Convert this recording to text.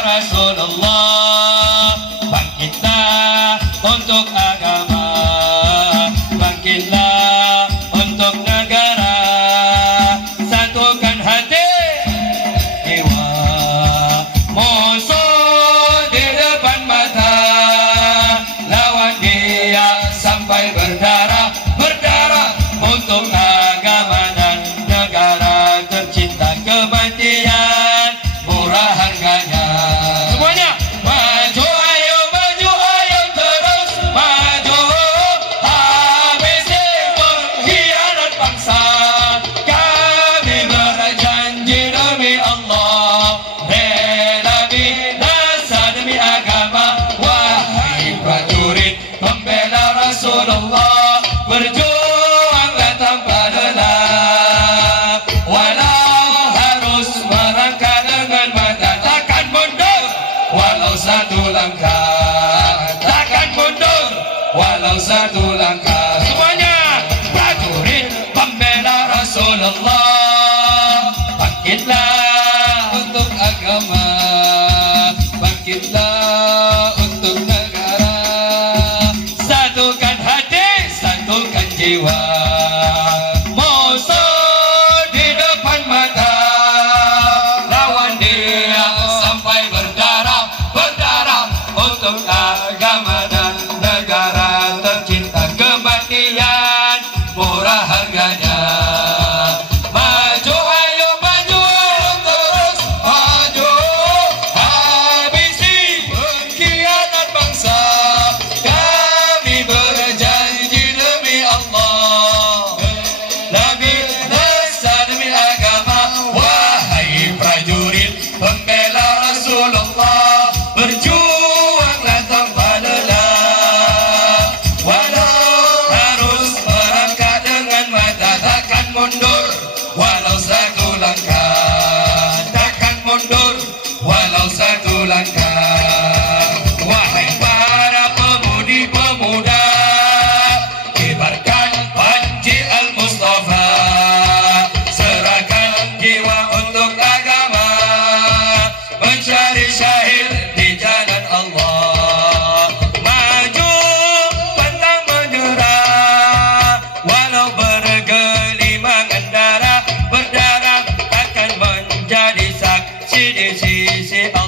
Rasulullah. Bangkitlah untuk agama, bangkitlah untuk negara, satukan hati jiwa. Musuh di depan mata, lawan dia sampai berdarah untuk agama dan negara tercinta. Kematian murah harganya. Semuanya maju, ayo terus maju, habisi pengkhianat bangsa. Kami berjanji demi Allah, rela binasa demi agama. Wahai prajurit pembela Rasulullah, berjuanglah tanpa lelah, walau harus merangkak dengan mata. Takkan mundur walau satu langkah, takkan mundur walau satu langkah. Semuanya prajurit pembela Rasulullah, bangkitlah untuk agama, bangkitlah untuk negara, satukan hati, satukan jiwa. Musuh di depan mata, lawan dia sampai berdarah untuk agama dan negara tercinta. Kematian murah harganya. Maju, ayo terus maju, habisi pengkhianat bangsa. Kami berjanji demi Allah, demi nasa demi agama. Wahai prajurit pembela Rasulullah, berjuanglah tanpa lelah, walau harus merangkak dengan mata. Takkan mundur walau satu langkah, takkan mundur walau satu langkah. Wahai para pemudi-pemuda, kibarkan panji Al-Mustafa, serahkan jiwa untuk agama, mencari syahid di jalan Allah. Maju pantang menyerah, walau bergelimangan darah, berdarah akan menjadi saksi di sisi Allah.